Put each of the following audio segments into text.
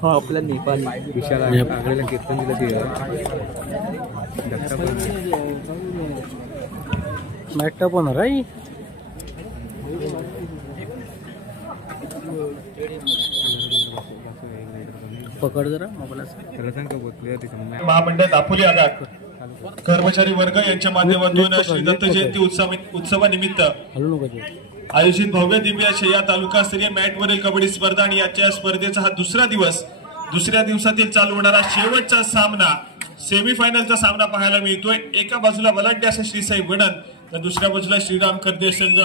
हो आपला नेपाल विशाल आगळेला कीर्तन दिलं ते मॅट पण राई पकड जरा महामंडळ दापोली आगार कर्मचारी वर्ग यांच्या माध्यमातून श्री दत्त जयंती उत्सवानिमित्त आयोजित भव्य दिव्य शय्या तालुकास्तरीय मॅटवरील कबड्डी स्पर्धा आणि याच्या स्पर्धेचा हा दुसरा दिवस, दुसऱ्या दिवसातील चालू होणारा शेवटचा सामना, सेमीफायनलचा सामना पाहायला मिळतोय। एका बाजूला बलाढ्य असा श्रीसाई वडण तर दुसऱ्या बाजूला श्रीराम कर्दे संघ।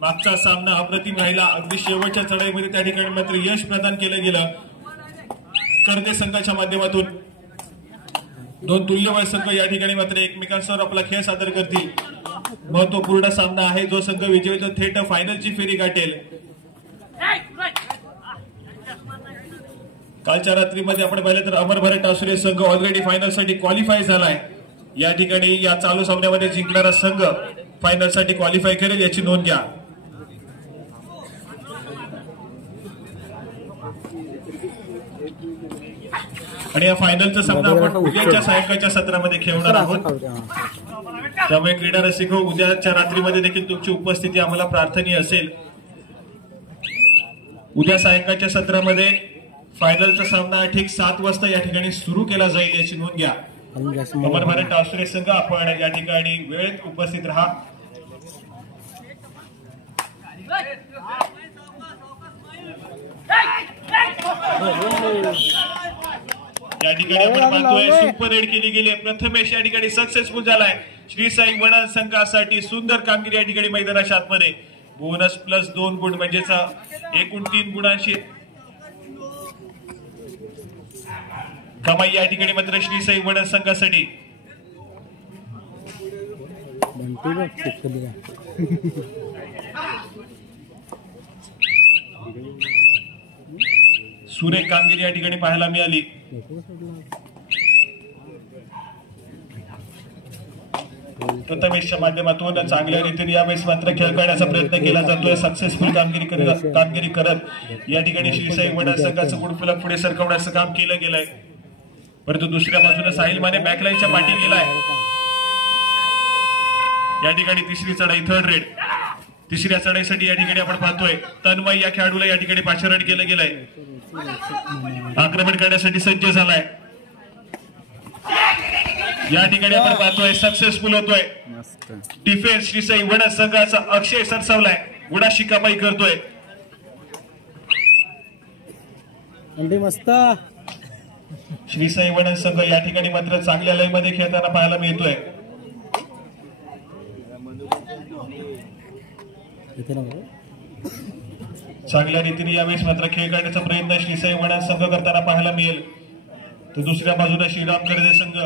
मागचा सामना अप्रतिम राहिला, अगदी शेवटच्या चढाईमध्ये त्या ठिकाणी मात्र यश प्रदान केलं गेलं कर्दे संघाच्या माध्यमातून। दोन तुल्यबळ संघ या ठिकाणी मात्र एकमेकांसमोर आपला खेळ सादर करतील। महत्वपूर्ण सामना आहे, जो संघ विजयी तो थेट फायनलची फेरी गाठेल। कालच्या रात्रीमध्ये आपण पाहिलं तर अमर भरत टासुरे संघ ऑलरेडी फायनल साठी क्वालिफाय झालाय। या ठिकाणी या चालू सामन्यामध्ये जिंकणारा संघ फायनल साठी क्वालिफाय करेल याची नोंद घ्या। आणि या फायनलचा सामना आपण उद्याच्या सायंकाळच्या सत्रामध्ये खेळणार आहोत, त्यामुळे क्रीडा रसिक हो, उद्याच्या रात्रीमध्ये देखील तुमची उपस्थिती आम्हाला प्रार्थनीय असेल। उद्या सायंकाळच्या सत्रामध्ये फायनलचा सामना ठीक 7 वाजता या ठिकाणी सुरू केला जाईल याची नोंद घ्या। अमर भारत टासुरे संघ आपण या ठिकाणी वेळेत उपस्थित राहा। या ठिकाणी आपण पाहतोय सुपर रेड केली गेली, प्रथमेश या ठिकाणी सक्सेसफुल झालाय। श्रीसाई वडण संघासाठी सुंदर कामगिरी या ठिकाणी मैदानाच्या आतमध्ये, बोनस प्लस 2 गुण म्हणजेच एकूण 3 गुणांची कमाई या ठिकाणी मात्र श्रीसाई वडण संघासाठी। सुरेख कामगिरी या ठिकाणी पाहायला मिळाली। प्रथमेशच्या माध्यमातून चांगल्या रीतीने यावेळेस मात्र खेळ करण्याचा प्रयत्न केला जातोय। सक्सेसफुल कामगिरी करत या ठिकाणी श्रीसाई वडण संघाचं गुणफलक पुढे सरकवण्याचं काम केलं गेलंय, परंतु दुसऱ्या बाजूने साहिल माने बॅकलाईनच्या पाठी गेलाय। या ठिकाणी तिसरी चढाई, थर्ड रेड, तिसऱ्या चढाईसाठी या ठिकाणी आपण पाहतोय तन्मय या खेळाडूला या ठिकाणी पाचारण केलं गेलंय, आक्रमण करण्यासाठी सज्ज झालाय। या ठिकाणी आपण पाहतोय सक्सेसफुल होतोय डिफेन्स श्रीसाई वडण संघाचा अक्षय सरसावलाय, गुणाशी कमाई करतोय। मस्त श्रीसाई वडण संघ या ठिकाणी मात्र चांगल्या लयमध्ये खेळताना पाहायला मिळतोय। चांगल्या रीतीने यावेळेस मात्र खेळ करण्याचा प्रयत्न श्रीसाई वडण संघ करताना पाहायला मिळेल, तर दुसऱ्या बाजूला श्रीराम कर्दे संघ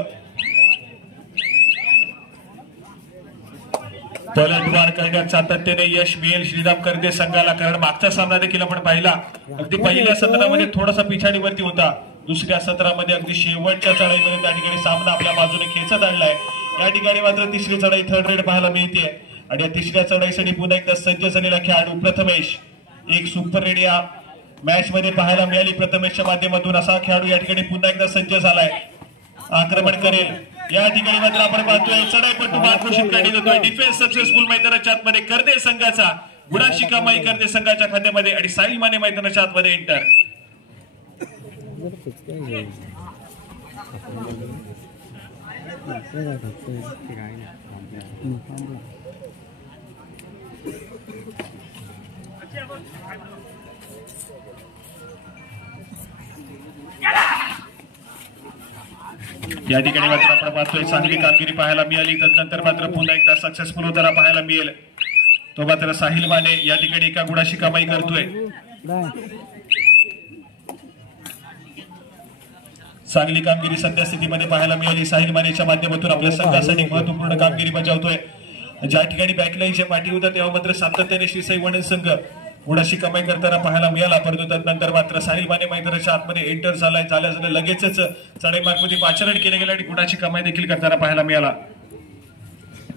पलटवार करण्यात सातत्याने यश मिळेल श्रीराम कर्दे संघाला, कारण मागचा सामना देखील आपण पाहिला अगदी पहिल्या सत्रामध्ये थोडासा पिछाडीवरती होता, दुसऱ्या सत्रामध्ये अगदी शेवटच्या चढाईमध्ये त्या ठिकाणी सामना आपल्या बाजूने खेचत आणलाय। या ठिकाणी मात्र तिसरी चढाई, थर्ड रेड पाहायला मिळते आणि या तिसऱ्या चढाईसाठी पुन्हा एकदा सज्ज झालेला खेळाडू प्रथमेश, एक सुपर रेड या मॅच मध्ये पाहायला मिळाली प्रथमेशच्या माध्यमातून। असा खेळाडू या ठिकाणी पुन्हा एकदा सज्ज झालाय, आक्रमण करेल। या ठिकाणी मात्र आपण पाहतोय चढाईपट्टू आक्रोशित काढली जातोय, डिफेन्स सक्सेसफुल मैदानाच्या आतमध्ये कर्दे संघाचा, गुणाशी कमाई कर्दे संघाच्या खात्यामध्ये आणि साहिल माने मैदानाच्या आतमध्ये एंटर। या ठिकाणी मात्र आपण पाहतोय चांगली कामगिरी पाहायला मिळाली, तदनंतर मात्र पुन्हा एकदा सक्सेसफुल होताना पाहायला मिळेल तो मात्र साहिल माने या ठिकाणी एका गुणाशी कमाई करतोय। चांगली कामगिरी सध्या स्थितीमध्ये पाहायला मिळाली, साहिल मानेच्या माध्यमातून आपल्या संघासाठी महत्वपूर्ण कामगिरी बजावतोय। ज्या ठिकाणी बॅकलाईनच्या पाठी होता तेव्हा मात्र सातत्याने श्रीसाई वडण संघ गुणाशी कमाई करताना पाहायला मिळाला, परंतु त्यानंतर मात्र साहिल माने मैदानाच्या आतमध्ये एंटर झालाय, झाल्या लगेचच चढाई मार्गमध्ये पाचारण केले गेले आणि गुणाची कमाई देखील करताना पाहायला मिळाला।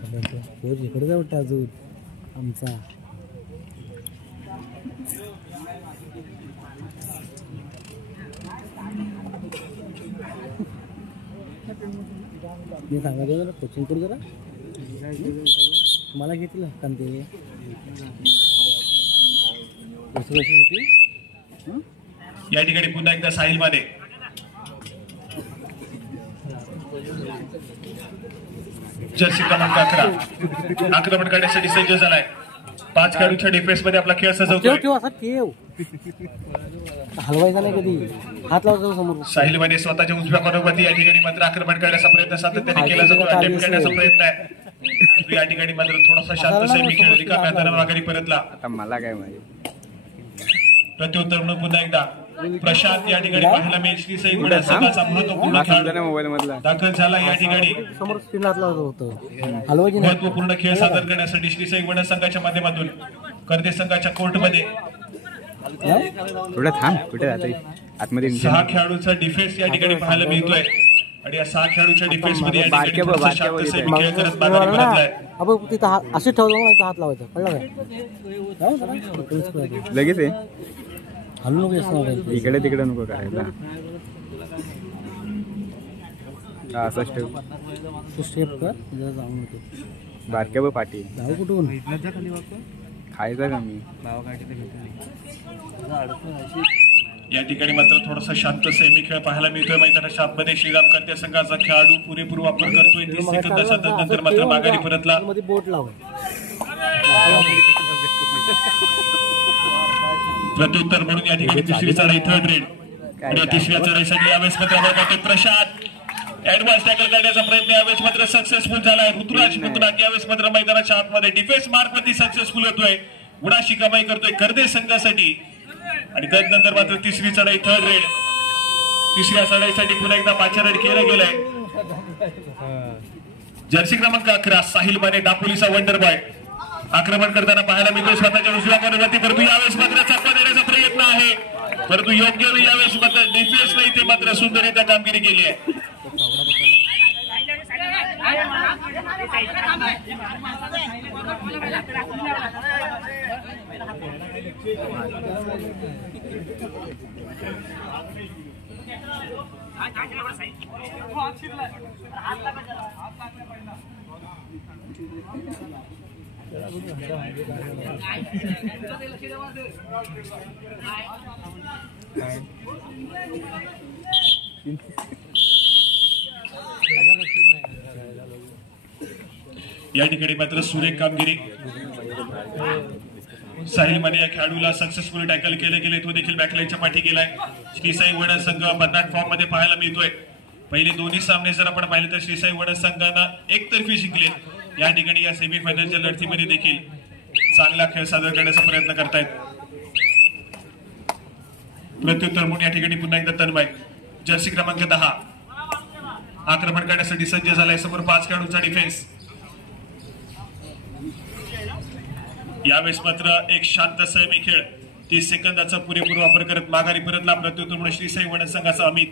इकडे जाऊ अजून आमचा मी सांगायचं जरा कोचिंग करू जरा मला घेतलं कारण ते या ठिकाणी पुन्हा एकदा साहिल माने जर्सी क्रमांक 11 आक्रमण करण्यासाठी सज्ज झालाय. 5 खेळाडूंच्या डिफेन्स मध्ये आपला खेळ सजवतोय. हलवायचा नाही कधी हात लावतो समोर. साहिल माने स्वतःच्या उजव्या कॉर्नरवरती या ठिकाणी मात्र आक्रमण करण्याचा प्रयत्न सातत्याने केला जातो. अटेम्प्ट करण्याचा प्रयत्न आहे. या ठिकाणी मात्र थोडासा शांत सेमी खेळ रिकाम्या हाताने माघारी परतला. आता मला काय माहिती. प्रत्युत्तर म्हणून पुन्हा एकदा प्रशांत या ठिकाणी पाहायला मिळेल. श्री साई वडा संघाचा महत्वपूर्ण खेळ दाखल झाला. या ठिकाणी समोर स्क्रीन हात लावतो होतं हलवायची महत्वपूर्ण खेळ सादर करण्यासाठी श्री साई वडा संघाच्या माध्यमातून कर्दे संघाच्या कोर्टमध्ये थोडं थांब. कुठे जातोय आतमध्ये. 6 खेळाडूंचा डिफेन्स या ठिकाणी पाहायला मिळतोय आणि या 6 खेळाडूंच्या डिफेन्स मध्ये या ठिकाणी शांत सेमी खेळ करत माघारी परतलाय. आपण तिथं असे ठेवलं हात लावायचा कळलं काय लगेच आहे. हलू नको इकडे तिकडे नको करायला. असंच ठेव. स्टेप कर जरा जाऊन होतो बारक्या ब पाठी जाऊ कुठून खायचा का मी. या ठिकाणी मात्र थोडासा शांत सेमी खेळ पाहायला मिळतोय. मैदानाच्या आतमध्ये श्रीराम कर्ते संघाचा खेळाडू पुरेपूर वापर करतोय. 30 सेकंदाचा नंतर मात्र माघारी परतला. बोट लाव. प्रत्युत्तर म्हणून या ठिकाणी तिसरी चढाई थर्ड रेड आणि तिसऱ्या चढाईसाठी यावेळेस मात्र प्रशांत ऍडव्हान्स टॅकल करण्याचा प्रयत्न यावेळेस मात्र सक्सेसफुल झालाय. ऋतुराज मुकनाक यावेळेस मात्र मैदानाच्या आतमध्ये डिफेन्स मार्क मध्ये सक्सेसफुल होतोय. गुणाशी कमाई करतोय कर्दे संघासाठी आणि त्यानंतर मात्र तिसरी चढाई थर्ड रेड. तिसऱ्या चढाईसाठी पुन्हा एकदा पाचारेड केलं गेलंय. जर्सी क्रमांक 11 साहिल माने दापोलीचा वंडर बॉय आक्रमण करताना पाहायला मिळतोय. स्वतःच्या उजव्या कॉर्नरवरती परंतु यावेळेस मात्र चकवा देण्याचा प्रयत्न आहे. परंतु योग्य यावेळेस मात्र डिफेन्स नाही ते मात्र सुंदररित्या कामगिरी केली आहे. या ठिकाणी मात्र सुरेख कामगिरी. साहिल माने या खेळाडूला सक्सेसफुल टॅकल केले गेले. तो देखील बॅकलाईनच्या पाठी गेलाय. श्री साई वडा संघ बदनाट फॉर्म मध्ये पाहायला मिळतोय. पहिले दोन्ही सामने जर आपण पाहिले तर श्री साई वडा संघानं एकतर्फी जिंकले. या ठिकाणी या सेमीफायनलच्या लढतीमध्ये देखील चांगला खेळ सादर करण्याचा प्रयत्न करतायत. प्रत्युत्तर म्हणून या ठिकाणी पुन्हा एकदा तन्मय जर्सी क्रमांक 10 आक्रमण करण्यासाठी सज्ज झालाय. समोर 5 खेळाडूंचा डिफेन्स. यावेळेस मात्र एक शांत सेमी खेळ 30 सेकंदाचा पुरेपूर वापर करत माघारी परतला. प्रत्युत्तर म्हणून श्री साई वडा संघाचा अमित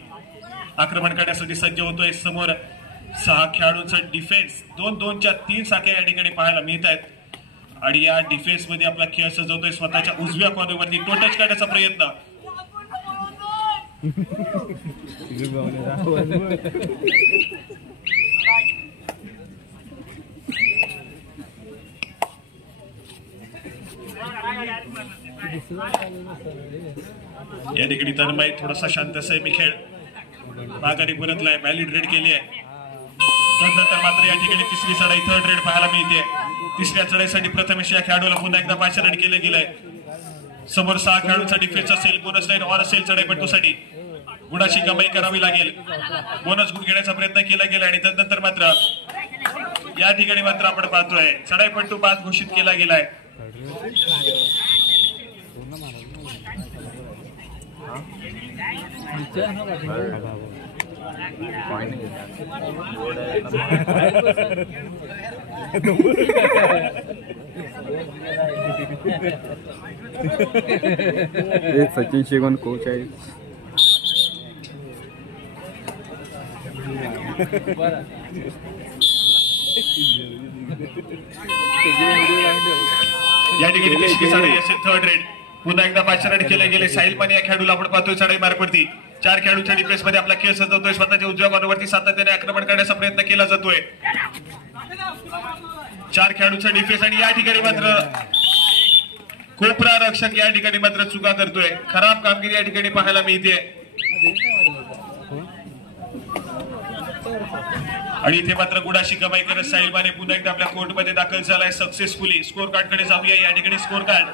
आक्रमण करण्यासाठी सज्ज होतोय. समोर 6 खेळाडूंचा डिफेन्स 2-2च्या 3 साख्या या ठिकाणी पाहायला मिळत आहेत आणि या डिफेन्स मध्ये आपला खेळ सजवतोय. स्वतःच्या उजव्या कॉर्नरवरती टोटच करण्याचा प्रयत्न. या ठिकाणी तन्मय थोडासा शांत सेमी खेळ माघारी परतलाय. व्हॅलिड रेड केली आहे. त्यानंतर मात्र या ठिकाणी तिसरी चढाई थर्ड रेड पाहायला मिळते. तिसऱ्या चढाईसाठी प्रथमेश या खेळाडूला पुन्हा एकदा पाचशे रेड केले गेलंय. समोर 6 खेळाडूंचा डिफेन्स असेल. बोनस लाईन ऑर असेल चढाईपटूसाठी गुणाची कमाई करावी लागेल. बोनस गुण घेण्याचा प्रयत्न केला गेला आणि त्यानंतर मात्र या ठिकाणी मात्र आपण पाहतोय चढाईपट्टू बाद घोषित केला गेलाय. सचिन शेगवन कोच आहे. या ठिकाणी निष्की साडे असेल थर्ड रेड. पुन्हा एकदा 5 रन केले गेले. साहिल माने या खेळाडूला आपण पाहतोय साडे मार्कवरती. 4 खेळाडूच्या डिफेन्स मध्ये आपला खेळ सजवतोय. स्वतःच्या उजव्या कॉर्नरवरती सातत्याने आक्रमण करण्याचा प्रयत्न केला जातोय. 4 खेळाडूच्या डिफेन्स आणि या ठिकाणी मात्र कोपरा रक्षक या ठिकाणी मात्र चुका करतोय. खराब कामगिरी या ठिकाणी पाहायला मिळते. आणि इथे मात्र गुणाशी कमाई करत साहिल माने पुन्हा एकदा आपल्या कोर्टमध्ये दाखल झालाय सक्सेसफुली. स्कोर कार्ड कडे जाऊया. या ठिकाणी स्कोर कार्ड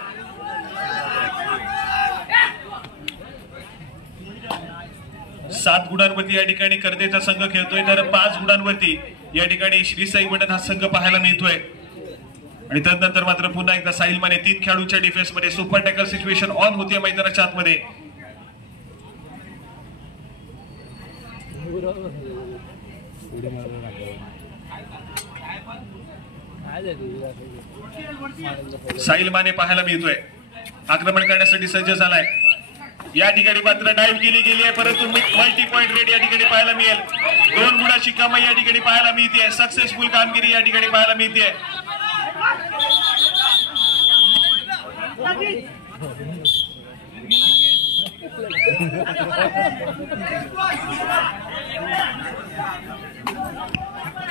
7 गुणांवरती या ठिकाणी कर्देचा संघ खेळतोय, तर 5 गुणांवरती या ठिकाणी श्री साई वडद हा संघ पाहायला मिळतोय. आणि त्यानंतर मात्र पुन्हा एकदा साहिल माने 3 खेळाडूंच्या डिफेन्स मध्ये सुपर टॅकल सिच्युएशन ऑन होती मैदानाच्या आतमध्ये. साहिल माने पाहायला मिळतोय आक्रमण करण्यासाठी सज्ज झालाय. या ठिकाणी मात्र डाईव्ह केली गेली आहे, परंतु मल्टी पॉइंट रेड या ठिकाणी पाहायला मिळेल. 2 गुणाची कमाई या ठिकाणी पाहायला मिळते. सक्सेसफुल कामगिरी या ठिकाणी पाहायला मिळते.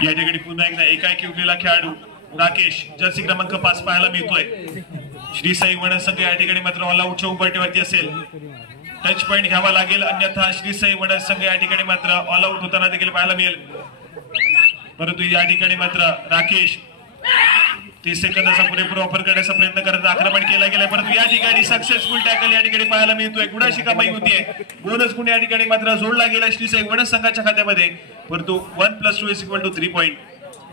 या ठिकाणी पुन्हा एकदा एकाएकी उरलेला खेळाडू राकेश जर्सी क्रमांक 5 पाहायला मिळतोय. श्री साई वडद संघ या ठिकाणी मात्र ऑल आउटच्या उंबरठ्यावरती असेल. टच पॉइंट घ्यावा लागेल, अन्यथा श्री साई वडद संघ या ठिकाणी मात्र ऑल आउट होताना देखील पाहायला मिळेल. परंतु या ठिकाणी मात्र राकेश 30 सेकंदाचा पुरेपूर ऑफर करण्याचा प्रयत्न करत आक्रमण केला गेला, परंतु या ठिकाणी सक्सेसफुल टॅकल या ठिकाणी पाहायला मिळतोय. गुणाची कमाई होतीये. बोनस गुण या ठिकाणी मात्र जोडला गेला श्री साई वडद संघाच्या खात्यामध्ये, परंतु 1+2 = 3 पॉइंट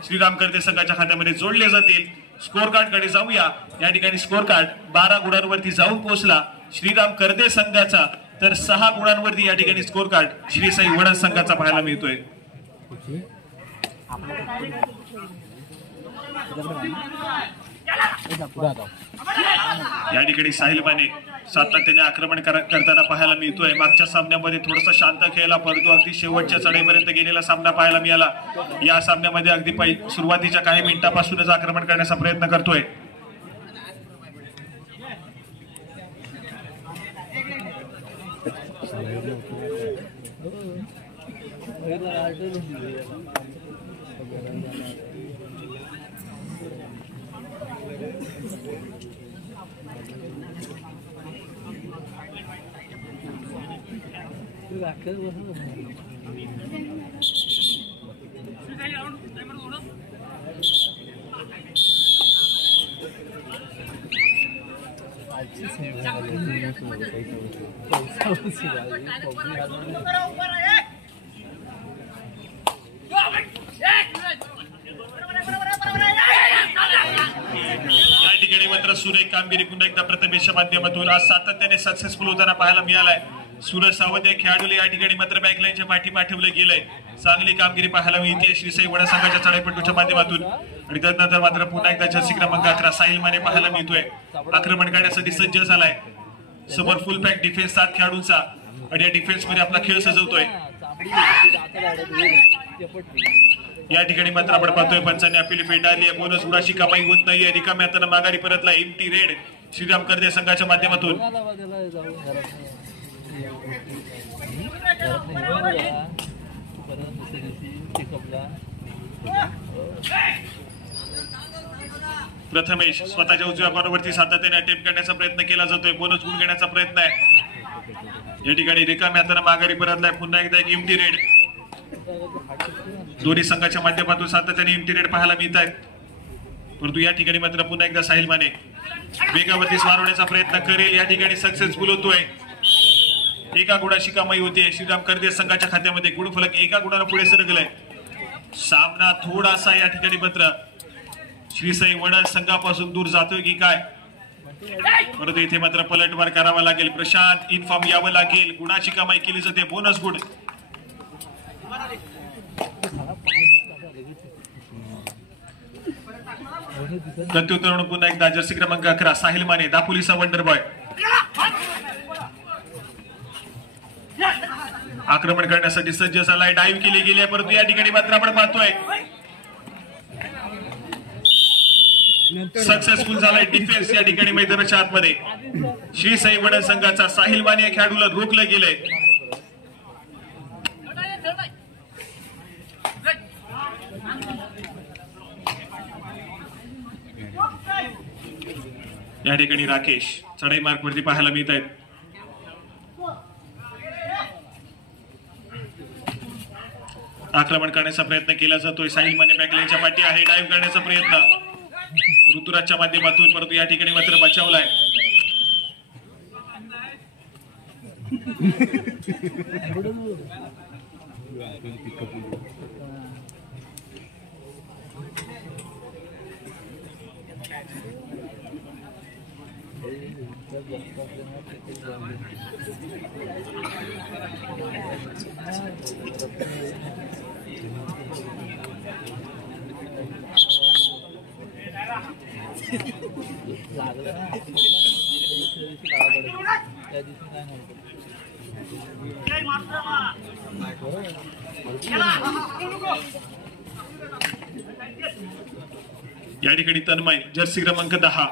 श्रीराम कर्दे संघाच्या खात्यामध्ये जोडले जातील. स्कोर कार्ड कडे जाऊया. या ठिकाणी स्कोर कार्ड 12 गुणांवरती जाऊन पोहोचला श्रीराम कर्दे संघाचा, तर 6 गुणांवरती या ठिकाणी स्कोर कार्ड श्री साई वडद संघाचा पाहायला मिळतोय. या ठिकाणी साहिल माने सातत्याने आक्रमण करताना पाहायला मिळतोय. मागच्या सामन्यामध्ये थोडासा शांत खेळला, परंतु अगदी शेवटच्या चढाईपर्यंत गेलेला सामना पाहायला मिळाला. या सामन्यामध्ये अगदी सुरुवातीच्या काही मिनिटांपासूनच आक्रमण करण्याचा प्रयत्न करतोय. या ठिकाणी मात्र सुरेख कामगिरी पुन्हा एकदा प्रथमेशच्या माध्यमातून आज सातत्याने सक्सेसफुल होताना पाहायला मिळालाय. सूरज सावंत या खेळाडूला या ठिकाणी मात्र बॅकलाईनच्या पाठी पाठवलं गेलंय. चांगली कामगिरी पाहायला मिळते श्री साई वडद संघाच्या चढाईपटूच्या माध्यमातून. आणि त्यानंतर मात्र पुन्हा एकदा जर्सी क्रमांक 11 साहिल माने पाहायला मिळतोय आक्रमण करण्यासाठी सज्ज झालाय. समोर फुल पॅक डिफेन्स 7 खेळाडूंचा, आणि या डिफेन्स मध्ये आपला खेळ सजवतोय. या ठिकाणी मात्र आपण पाहतोय पंचांनी आपली फेटाळली आहे. बोनस गुणाची कमाई होत नाहीये. रिकाम्या हाताने माघारी परतला एम्प्टी रेड श्रीराम कर्दे संघाच्या माध्यमातून. प्रथमेश स्वतःच्या उजव्या कॉर्नरवरती सातत्याने अटेम्प्ट करण्याचा प्रयत्न केला जातोय. बोनस गुण घेण्याचा प्रयत्न आहे. या ठिकाणी रिकाम्या हाताने माघारी परतलाय. पुन्हा एकदा एक एम्प्टी रेड. दोन्ही संघाच्या माध्यमातून सातत्याने एम्प्टी रेड पाहायला मिळत आहेत. परंतु या ठिकाणी मात्र पुन्हा एकदा साहिल माने वेगावरती स्वारवण्याचा प्रयत्न करेल. या ठिकाणी सक्सेसफुल होतोय. 1 गुणाची कमाई होते श्रीराम कर्दे संघाच्या खात्यामध्ये. गुणफलक 1 गुणाने पुढे सरकलाय. सामना थोडासा या ठिकाणी मात्र श्री साई वडद संघापासून दूर जातोय की काय, परंतु इथे मात्र पलटवार करावा लागेल. प्रशांत इन्फॉर्म यावं लागेल. गुणाची कमाई केली जाते. बोनस गुण. प्रत्युत्तर पुन्हा एकदा जर्सी क्रमांक 11 साहिल माने दापोलीचा वंडर बॉय आक्रमण करण्यासाठी सज्ज झालाय. डाईव्ह केली गेली आहे, परंतु या ठिकाणी मात्र आपण पाहतोय सक्सेसफुल झालाय डिफेन्स या ठिकाणी मैदानाच्या आतमध्ये. श्री साई वडन संघाचा साहिल माने या खेळाडूला रोखलं गेलंय. या ठिकाणी राकेश चढाई मार्क वरती पाहायला मिळत आहेत. आक्रमण करण्याचा प्रयत्न केला जातोय. साहिल माने बॅकलाईनच्या पाठी आहे. डाईव्ह करण्याचा प्रयत्न ऋतुराजच्या माध्यमातून, परंतु या ठिकाणी मात्र बचावलाय. या ठिकाणी तन्मय जर्सी क्रमांक 10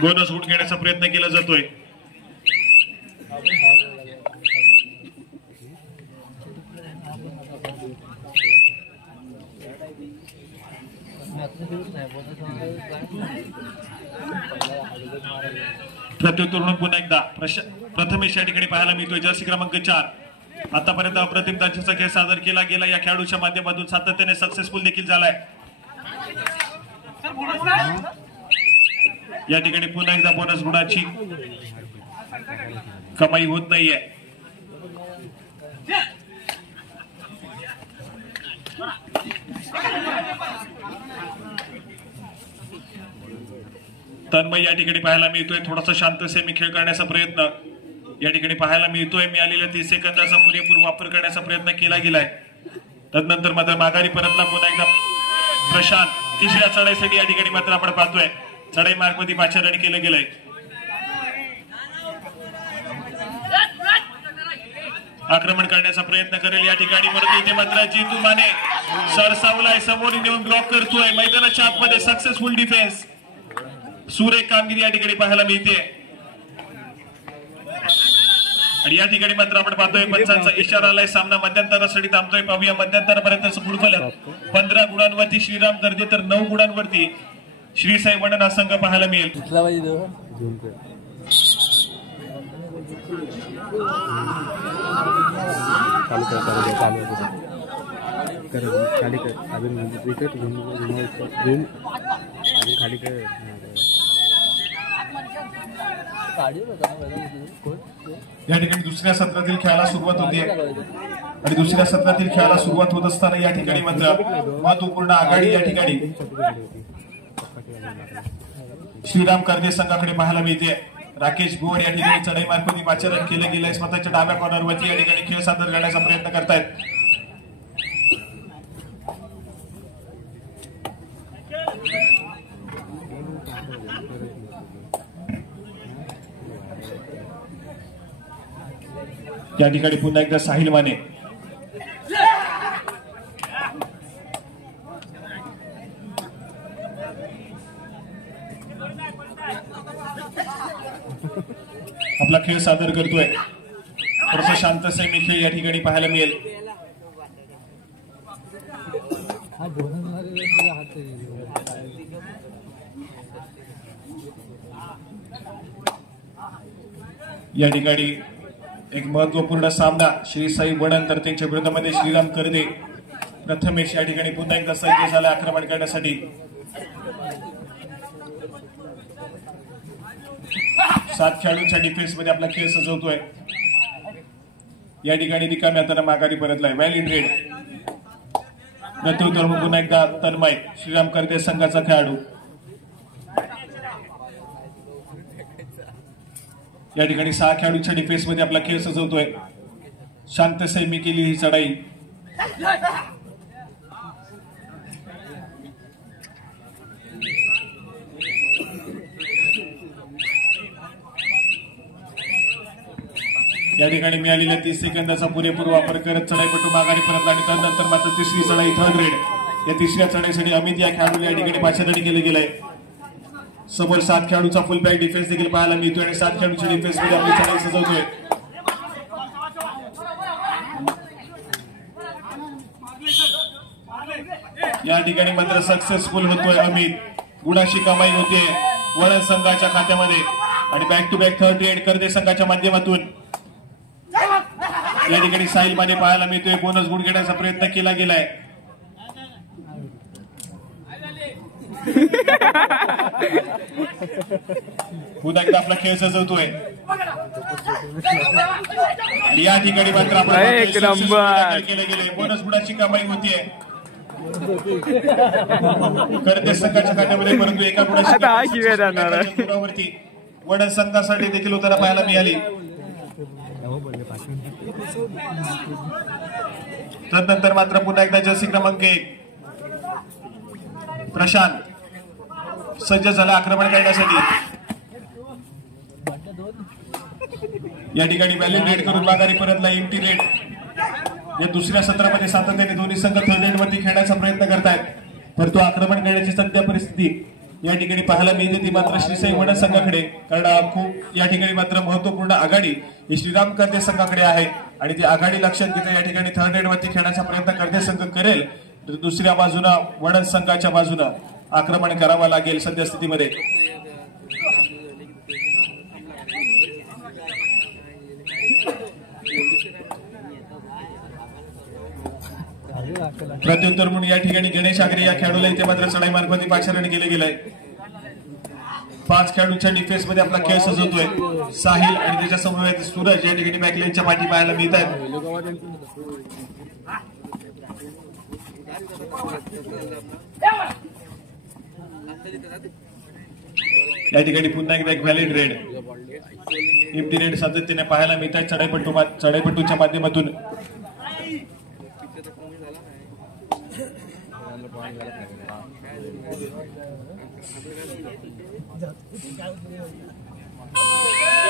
बोनस गुण घेण्याचा प्रयत्न केला जातोय. प्रत्युत्तर म्हणून पुन्हा एकदा प्रथमेश या ठिकाणी पाहायला मिळतोय. जर्सी क्रमांक 4 आतापर्यंत अप्रतिम दर्जाचा खेळ सादर केला गेला. या खेळाडूच्या माध्यमातून सातत्याने सक्सेसफुल देखील झालाय. या ठिकाणी पुन्हा एकदा बोनस गुणाची कमाई होत नाहीये. तन्मय या ठिकाणी पाहायला मिळतोय. थोडासा शांत सेमी खेळ करण्याचा प्रयत्न या ठिकाणी पाहायला मिळतोय. मिळालेल्या 30 सेकंदाचा पुरेपूर वापर करण्याचा प्रयत्न केला गेलाय. तदनंतर मात्र माघारी परतला पुन्हा एकदा प्रशांत. तिसऱ्या चढाईसाठी या ठिकाणी मात्र आपण पाहतोय चढाई मार्ग मध्ये पाचारण केलं गेलंय. आक्रमण करण्याचा प्रयत्न करेल या ठिकाणी, परंतु इथे मात्र जितू माने सरसावलाय, समोर नेऊन ब्लॉक करतोय. मैदानाच्या आतमध्ये सक्सेसफुल डिफेन्स, सुरेख कामगिरी या ठिकाणी पाहायला मिळते. आणि या ठिकाणी मात्र आपण पाहतोय पंचांचा इशारा आलाय. सामना मध्यंतरासाठी थांबतोय. पाहूया मध्यंतरापर्यंत गुणफलक 15 गुणांवरती श्रीराम गर्जे तर 9 गुणांवरती श्री साई वडन हा संघ पाहायला मिळेल. या ठिकाणी दुसऱ्या सत्रातील खेळाला सुरुवात होते आणि दुसऱ्या सत्रातील खेळाला सुरुवात होत असताना या ठिकाणी मात्र महत्वपूर्ण आघाडी या ठिकाणी श्रीराम कर्दे संघाकडे पाहायला मिळते. राकेश गोड या ठिकाणी चढाई मार्फत पाचारण केलं गेलंय. स्वतःच्या डाव्या कॉर्नरवरती या ठिकाणी खेळ सादर करण्याचा प्रयत्न करतायत. या ठिकाणी पुन्हा एकदा साहिल माने आपला खेळ सादर करतोय. थोडासा शांत सेमी खेळ या ठिकाणी पाहायला मिळेल. या ठिकाणी एक महत्वपूर्ण सामना श्री साई वडन तर त्यांच्या विरोधामध्ये श्रीराम कर्दे. प्रथमेश या ठिकाणी पुन्हा एकदा सज्ज झाला आक्रमण करण्यासाठी. 7 खेळाडूंच्या डिफेन्स मध्ये आपला खेळ सजवतोय. या ठिकाणी रिकाम्या हाताने माघारी परतलाय. Well in red. नेतृत्व पुन्हा एकदा तन्मय श्रीराम कर्दे संघाचा खेळाडू. या ठिकाणी 6 खेळाडूंच्या डिफेन्स मध्ये आपला खेळ सजवतोय. शांत सेमी केली ही चढाई. या ठिकाणी मिळालेल्या 30 सेकंदाचा पुरेपूर वापर करत चढाईपटू माघारी परतला आणि त्यानंतर मात्र तिसरी चढाई थर्ड रेड या तिसऱ्या चढाईसाठी अमित या खेळाडूला या ठिकाणी पाचारणी केले गेले. समोर 7 खेळाडूचा फुल बॅक डिफेन्स देखील पाहायला मिळतोय आणि 7 खेळाडूच्या डिफेन्स मध्ये आपली चढाई सजवतोय. या ठिकाणी मात्र सक्सेसफुल होतोय अमित. गुणाची कमाई होते वळण संघाच्या खात्यामध्ये आणि back to back third raid करते संघाच्या माध्यमातून. या ठिकाणी साहिल माने पाहायला मिळतोय. बोनस गुण घेण्याचा प्रयत्न केला गेलाय. पुन्हा एकदा आपला खेळ सजवतोय. या ठिकाणी मात्र आपण केले गेले बोनस गुणाची कमाई होतीये करते संघाच्या खात्यामध्ये, परंतु एका गुणावरती वडन संघासाठी देखील उत्तर पाहायला मिळाली. त्यानंतर मात्र पुन्हा एकदा जर्सी क्रमांक 1 प्रशांत सज्ज झाला आक्रमण करण्यासाठी. या ठिकाणी व्हॅल्यू रेड करून माघारी परतला एमटी रेड. या दुसऱ्या सत्रामध्ये सातत्याने दोन्ही संघ थर्ड रेड वरती खेळण्याचा प्रयत्न करतायत, परंतु आक्रमण करण्याची सध्या परिस्थिती या ठिकाणी पाहायला मिळते ती मात्र श्रीसाई वडन संघाकडे, कारण खूप या ठिकाणी मात्र महत्वपूर्ण आघाडी ही श्रीराम करते संघाकडे आहे आणि ती आघाडी लक्षात घेता या ठिकाणी थर्ड रेड वरती खेळण्याचा प्रयत्न करते संघ करेल, तर दुसऱ्या बाजूला वडन संघाच्या बाजूला आक्रमण करावं लागेल सध्या स्थितीमध्ये. प्रत्युत्तर म्हणून या ठिकाणी गणेश आगरे या खेळाडूला इथे मात्र चढाई मार्गावरती पाचारण केले गेलंय. 5 खेळाडूंच्या डिफेन्स मध्ये आपला खेळ सजवतोय साहिल आणि त्याच्या समोर सूरज या ठिकाणी बॅकलाईनच्या पाठी पाहायला मिळत आहेत. या ठिकाणी पुन्हा एकदा एक व्हॅलिड रेड एमटी रेड सातत्याने पाहायला मिळत आहेत चढाईपटूच्या माध्यमातून.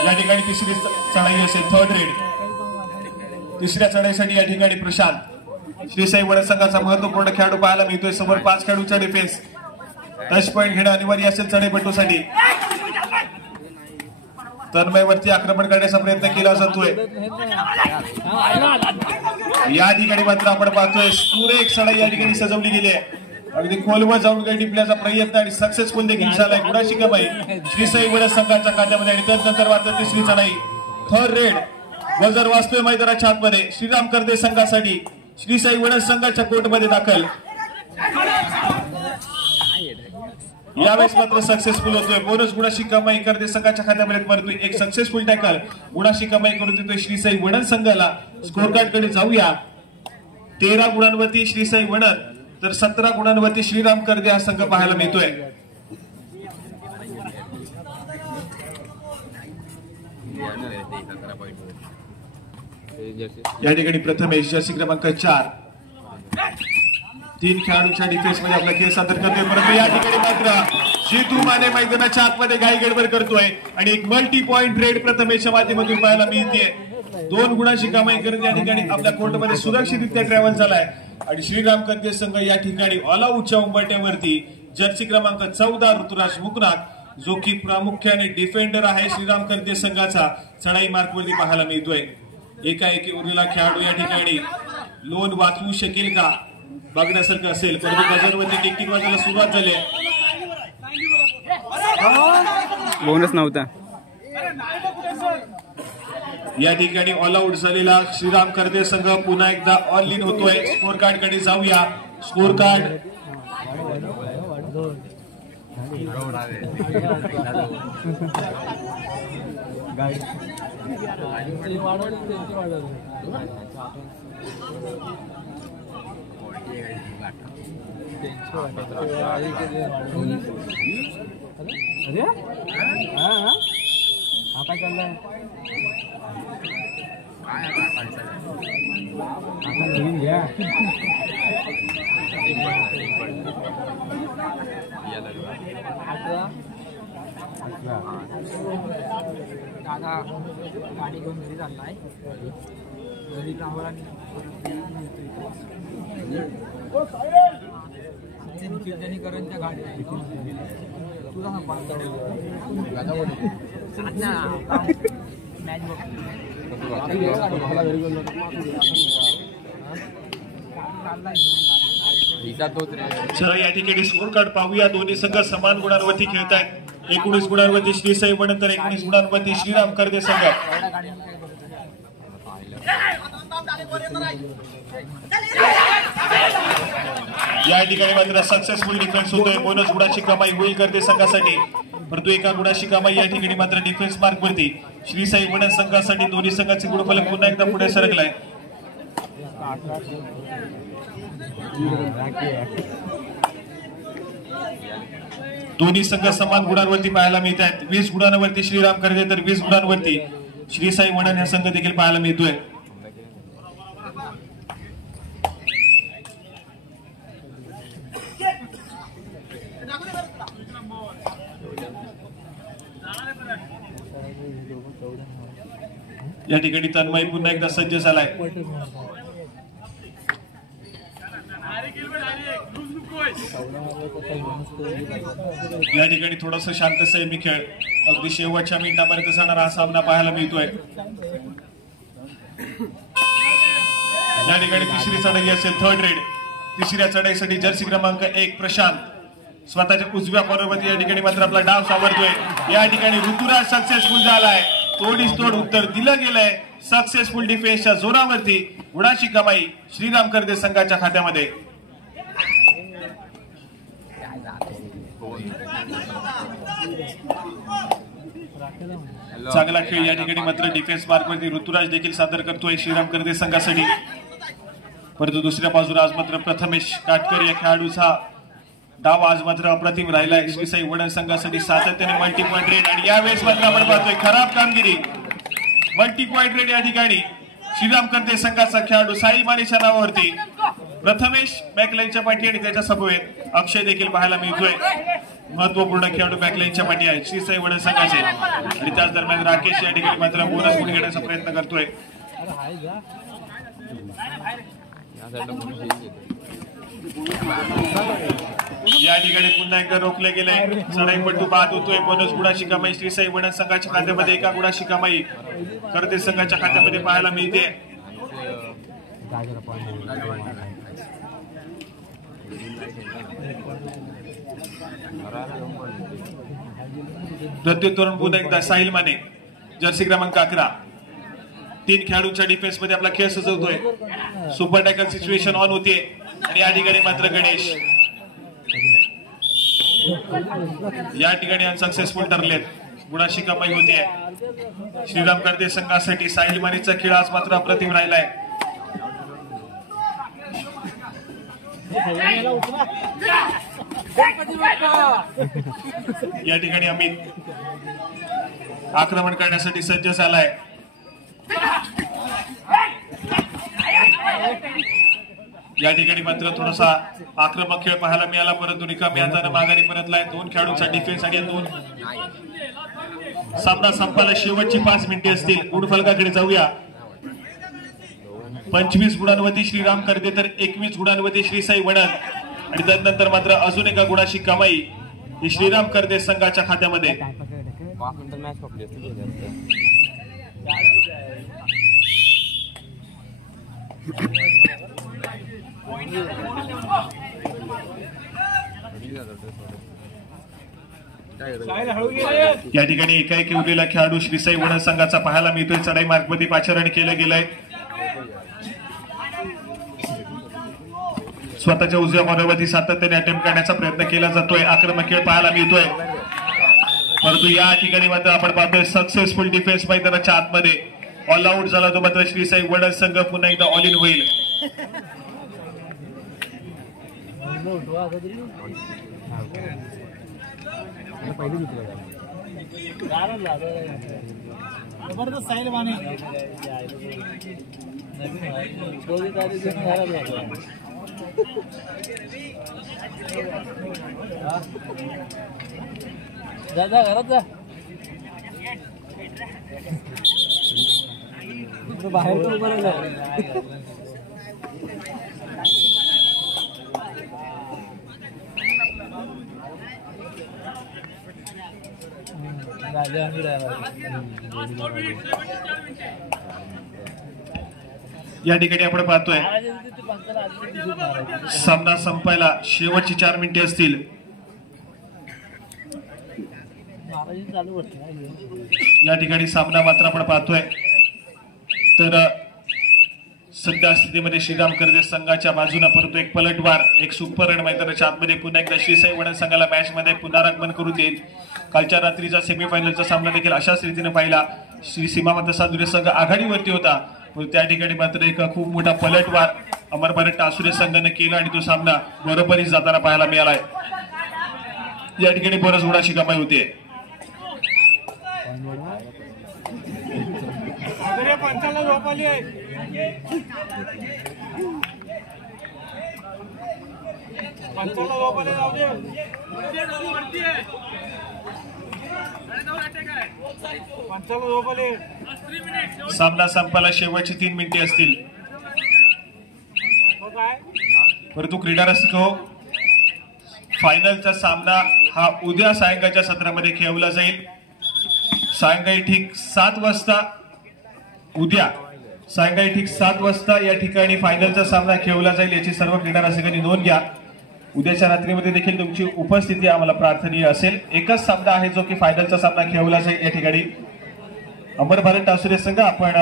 या ठिकाणी तिसरी चढाई असेल थर्ड रेड. तिसऱ्या चढाईसाठी या ठिकाणी प्रशांत श्रीसाई वडन संघाचा महत्वपूर्ण खेळाडू पाहायला मिळतोय. समोर 5 खेळाडूचा डिफेन्स टच पॉइंट घेणं अनिवार्य असेल चढाईपटूसाठी. तन्मयवरती आक्रमण करण्याचा प्रयत्न केला जातोय. या ठिकाणी मात्र आपण पाहतोय सुरेख चढाई या ठिकाणी सजवली गेली आहे. अगदी खोलवर जाऊन काही टिपण्याचा प्रयत्न आणि सक्सेसफुल देखील झालाय. गुणाची कमाई श्रीसाई वडन संघाच्या खात्यामध्ये आणि त्यानंतर मात्र तिसरी चढाई थर्ड रेड गजर वाजतोय मैदानाच्या आतमध्ये. श्रीराम करते संघासाठी श्रीसाई वडन संघाच्या कोर्टमध्ये दाखल. यावेळेस मात्र सक्सेसफुल होतोय. बोनस गुणाची कमाई करते संघाच्या खात्यामध्ये, परंतु एक सक्सेसफुल टॅकल गुणाची कमाई करून देतोय श्रीसाई वडन संघाला. स्कोर कार्ड कडे जाऊया. 13 गुणांवरती श्रीसाई वडन तर 17 गुणांवरती श्रीराम करदे हा संघ पाहायला मिळतोय. या ठिकाणी प्रथमेश जर्सी क्रमांक 4 3 खेळाडूंच्या डिफेन्स मध्ये आपला खेळ सादर करतोय, परंतु या ठिकाणी मात्र जितू माने मैदानाच्या आतमध्ये घाई गडबड करतोय आणि एक मल्टी पॉइंट रेड प्रथमेशच्या माध्यमातून पाहायला मिळते. 2 गुणाची कमाई करत या ठिकाणी आपल्या कोर्टमध्ये सुरक्षितरित्या ट्रॅव्हल झालाय आणि श्रीराम करदे संघ या ठिकाणी ऑल आउटच्या उंबरठ्यावरती जर्सी क्रमांक 14 ऋतुराज मुकनाथ जो की प्रामुख्याने डिफेंडर आहे श्रीराम करदे संघाचा चढाई मार्गवरती पाहायला मिळतोय. एकाएकी उरलेला खेळाडू या ठिकाणी लोन वाचवू शकेल का बघण्यासारखं असेल, परंतु गजरवरती टिकटिक वाजायला सुरुवात झाली. बोनस नव्हता. या ठिकाणी ऑल आउट झालेला श्रीराम करदे संघ पुन्हा एकदा ऑल इन होतोय. स्कोर कार्ड कडे जाऊया. स्कोर कार्ड आता चाललंय घ्या. दादा गाडी घेऊन घरी चाललाय घरी आम्हाला निकीर्जनीकरणच्या गाडी आहे तुझा मॅच चला या ठिकाणी स्कोर कार्ड पाहूया. दोन्ही संघ समान गुणांवरती खेळत आहेत. 19 गुणांवरती श्री साई वडण तर 19 गुणांवरती श्रीराम करदे संघ. या ठिकाणी मात्र सक्सेसफुल डिफेन्स होतोय. बोनस गुणाची कमाई होईल करदे संघासाठी, परंतु एका गुणाची कमाई या ठिकाणी मात्र डिफेन्स मार्क वरती श्री साई वडण संघासाठी. दोन्ही संघाचे गुणफलक पुन्हा एकदा पुढे सरकलाय. दोन्ही संघ समान गुणांवरती पाहायला मिळत आहेत. 20 गुणांवरती श्रीराम करदे तर 20 गुणांवरती श्री साई वडण हा संघ देखील पाहायला मिळतोय. या ठिकाणी तन्मय पुन्हा एकदा सज्ज झालाय. या ठिकाणी थोडस शांत संयमी खेळ अगदी शेवटच्या मिनिटापर्यंत जाणारा हा सामना पाहायला मिळतोय. या ठिकाणी तिसरी चढाई असेल, थर्ड रेड. तिसऱ्या चढाईसाठी जर्सी क्रमांक 1 प्रशांत स्वतःच्या उजव्या बरोबर या ठिकाणी मात्र आपला डाव सावरतोय. या ठिकाणी ऋतुराज सक्सेसफुल झालाय. तोडीस तोड उत्तर दिलं गेलंय. सक्सेसफुल डिफेन्सच्या जोरावरती गुणाची कमाई श्रीराम करदे संघाच्या खात्यामध्ये. चांगला खेळ या ठिकाणी मात्र डिफेन्स मार्कवरती ऋतुराज देखील सादर करतोय श्रीराम करदे संघासाठी. परंतु दुसऱ्या बाजूला आज मात्र प्रथमेश काटकर या खेळाडूचा डाव आज मात्र अप्रतिम राहिलाय. श्री साई वडण संघासाठी सातत्याने मल्टी पॉइंट रेड आणि यावेळेस मात्र आपण पाहतोय खराब कामगिरी. मल्टी पॉइंट रेड या ठिकाणी श्रीराम करदे संघाचा खेळाडू साई मानेच्या नावावरती. प्रथमेश बॅकलाईनच्या पाठी आणि त्याच्या समवेत अक्षय देखील पाहायला मिळतोय. महत्वपूर्ण खेळाडू बॅकलाईनच्या पाठी आहे श्री साई वडण संघाचे. आणि त्याच दरम्यान राकेश या ठिकाणी मात्र बोनस गुण घेण्याचा प्रयत्न करतोय. या ठिकाणी पुन्हा एकदा रोखले गेले. चढाईपट्टू बाद होतोय. बोनस गुणाची कमाई श्री साई वडण संघाच्या खात्यामध्ये, एका गुणाची कमाई करदे संघाच्या खात्यामध्ये पाहायला मिळते. प्रत्युत्तरण पुन्हा एकदा साहिल माने जर्सी क्रमांक 11. 3 खेळाडूंच्या डिफेन्स मध्ये आपला खेळ सजवतोय. सुपर टॅकल सिच्युएशन ऑन होते आणि या ठिकाणी मात्र गणेश या ठिकाणी अनसक्सेसफुल ठरलेत. गुणाची कमाई होते श्रीराम करदे संघासाठी. साहिल मानेचा खेळ आज मात्र अप्रतिम राहिलाय. या ठिकाणी अमित आक्रमण करण्यासाठी सज्ज झालाय. या ठिकाणी मात्र थोडासा आक्रमक खेळ पाहायला मिळाला, परंतु निकामी हाताने माघारी परतलाय. 2 खेळाडूंचा डिफेन्स आणि 2 सामना संपायला शेवटची 5 मिनिटे असतील. गुणफलकाकडे जाऊया. 25 गुणांवरती श्रीराम करदे तर 21 गुणांवरती श्री साई वडण. आणि त्यानंतर मात्र अजून एका गुणाची कमाई ही श्रीराम करदे संघाच्या खात्यामध्ये. या ठिकाणी एकाएकी उरलेला खेळाडू श्री साई वडण संघाचा पाहायला मिळतोय. चढाई मार्गमध्ये पाचारण केलं गेलंय. स्वतःच्या उजव्या मार्गावरती सातत्याने अटेम्प्ट करण्याचा प्रयत्न केला जातोय. आक्रमक खेळ पाहायला मिळतोय, परंतु या ठिकाणी मात्र आपण पाहतोय सक्सेसफुल डिफेन्स मैदानाच्या आतमध्ये. ऑल आउट झाला तो मात्र श्री साई वडण संघ पुन्हा एकदा ऑल इन होईल. साहिल माने जा घरात जा बाहेर या ठिकाणी आपण पाहतोय सामना संपायला शेवटची 4 मिनिटे असतील. या ठिकाणी सामना मात्र आपण पाहतोय तर सध्या स्थितीमध्ये श्रीराम कर्दे संघाच्या बाजूने परंतु एक पलटवार एक सुपर रन मैदानाच्या आतमध्ये पुन्हा एकदा श्रीसाई वडण संघाला मॅच मध्ये पुनरागमन करू देत. कालच्या रात्रीचा सेमीफायनलचा सामना देखील अशाच रीतीने पाहिला. श्री सीमा माता सादुरे संघ आघाडीवरती होता पण त्या ठिकाणी मात्र एक खूप मोठा पलटवार अमर भारत टासुरे संघाने केला आणि तो सामना बरोबरीच जाताना पाहायला मिळालाय. या ठिकाणी बरंच गुणाची कमाई होते. सामना संपायला शेवटची 3 मिनिटे असतील परंतु क्रीडा रसिक हो फायनलचा सामना हा उद्या सायंकाळच्या सत्रामध्ये खेळवला जाईल. सायंकाळी ठीक 7 वाजता उद्या सायंकाळी ठीक 7 वाजता या ठिकाणी फायनलचा सामना खेळवला जाईल. याची सर्व क्रीडा रसिकांनी नोंद घ्या. उद्याच्या रात्रीमध्ये देखील तुमची उपस्थिती आम्हाला प्रार्थनीय असेल. एकच सामना आहे जो की फायनलचा सामना खेळवला जाईल. या ठिकाणी अमर भारत टासुरे संघ आपण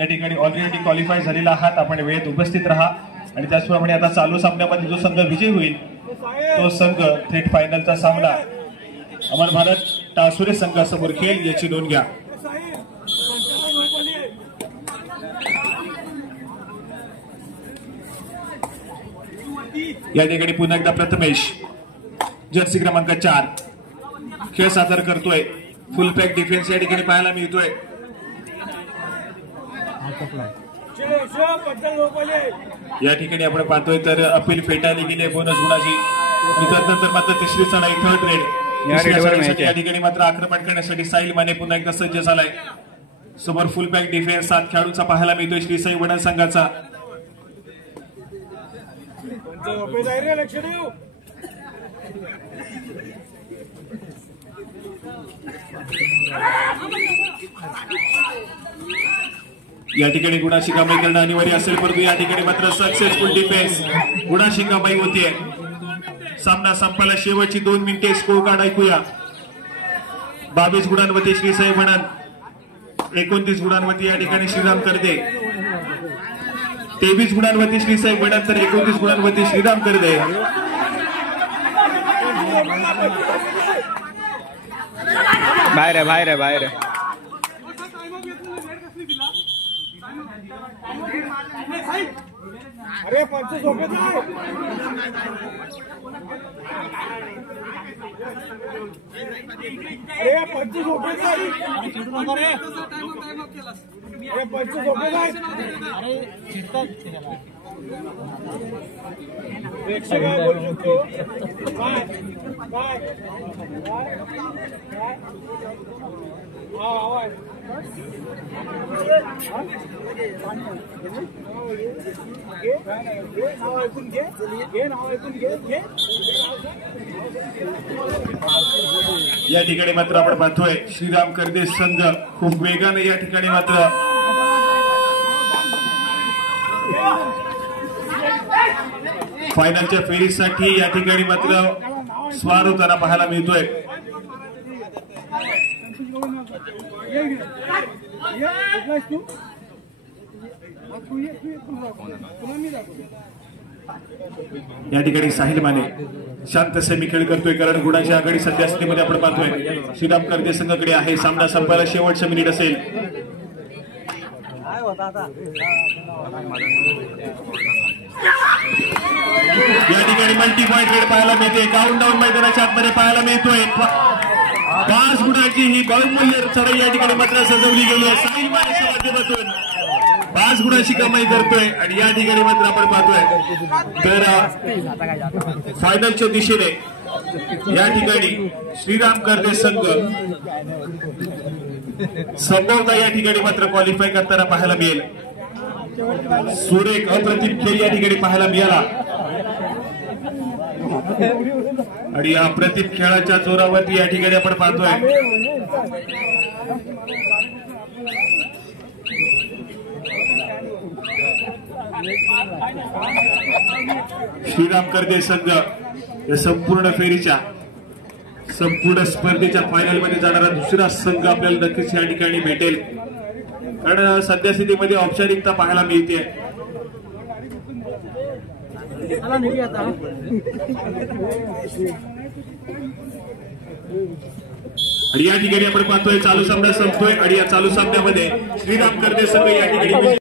या ठिकाणी ऑलरेडी क्वालिफाय झालेला आहात. आपण वेळेत उपस्थित राहा आणि त्याचप्रमाणे आता चालू सामन्यामध्ये जो संघ विजयी होईल तो संघ थेट फायनलचा सामना अमर भारत टासुरे संघासमोर खेळ याची नोंद घ्या. या ठिकाणी पुन्हा एकदा प्रथमेश जर्सी क्रमांक 4 खेळ सादर करतोय. फुल पॅक डिफेन्स या ठिकाणी पाहायला मिळतोय. या ठिकाणी आपण पाहतोय तर अपील फेटाळली गेली बोनस गुणाची आणि त्यानंतर मात्र तिसरी चढाई थर्ड रेड या ठिकाणी मात्र आक्रमण करण्यासाठी साहिल माने पुन्हा एकदा सज्ज झालाय. समोर फुल पॅक डिफेन्स 7 खेळाडूंचा पाहायला मिळतोय श्रीसाई वडण संघाचा. या ठिकाणी गुणाची कमाई करणं अनिवार्य असेल परंतु या ठिकाणी मात्र सक्सेसफुल डिफेन्स गुणाची कमाई होतीये. सामना संपायला शेवटची 2 मिनिटे. स्कोर कार्ड ऐकूया. 22 गुणांवरती श्रीसाई वडण, 29 गुणांवरती या ठिकाणी श्रीराम कर्दे, 23 गुणांवरती श्रीसाई वडण तर 29 गुणांवरती श्रीराम कर्दे. बाहेर आहे बाहेर आहे. अरे पंच झोपेत आहे. अरे पंच झोपेत आहे. अरे पंच झोपेत आहे. अरे प्रेक्षक काय बोलू शकतो. काय काय हा आवाज या ठिकाणी मात्र आपण पाहतोय श्रीराम कर्दे संघ खूप वेगाने या ठिकाणी मात्र फायनलच्या फेरीसाठी या ठिकाणी मात्र स्वार होताना पाहायला मिळतोय. या ठिकाणी साहिल माने शांत सेमी खेळ करतोय कारण गुणाची आघाडी सध्या स्थितीमध्ये आपण पाहतोय श्रीराम कर्दे संघाकडे आहे. सामना संपायला शेवटचा मिनिट असेल. या ठिकाणी मल्टी पॉइंट रेड पाहायला मिळते. काउंटडाऊन मैदानाच्या आतमध्ये पाहायला मिळतोय. 5 गुणाची ही बहुमूल्य चढाई या ठिकाणी मात्र सजवली गेली आहे. साहिल मानेच्या माध्यमातून 5 गुणाची कमाई करतोय आणि या ठिकाणी मात्र आपण पाहतोय तर फायनलच्या दिशेने या ठिकाणी श्रीराम कर्दे संघ संभवता या ठिकाणी मात्र क्वालिफाय करताना पाहायला मिळेल. सुरेख अप्रतिम खेळ या ठिकाणी पाहायला मिळाला आणि या अप्रतिम खेळाच्या जोरावरती या ठिकाणी आपण पाहतोय श्रीराम कर्दे संघ या संपूर्ण फेरीच्या संपूर्ण स्पर्धेच्या फायनल मध्ये जाणारा दुसरा संघ आपल्याला नक्कीच या ठिकाणी भेटेल. कारण सध्या स्थितीमध्ये औपचारिकता पाहायला मिळते आणि या ठिकाणी आपण पाहतोय चालू सामना संपतोय आणि या चालू सामन्यामध्ये श्रीराम कर्दे संघ या ठिकाणी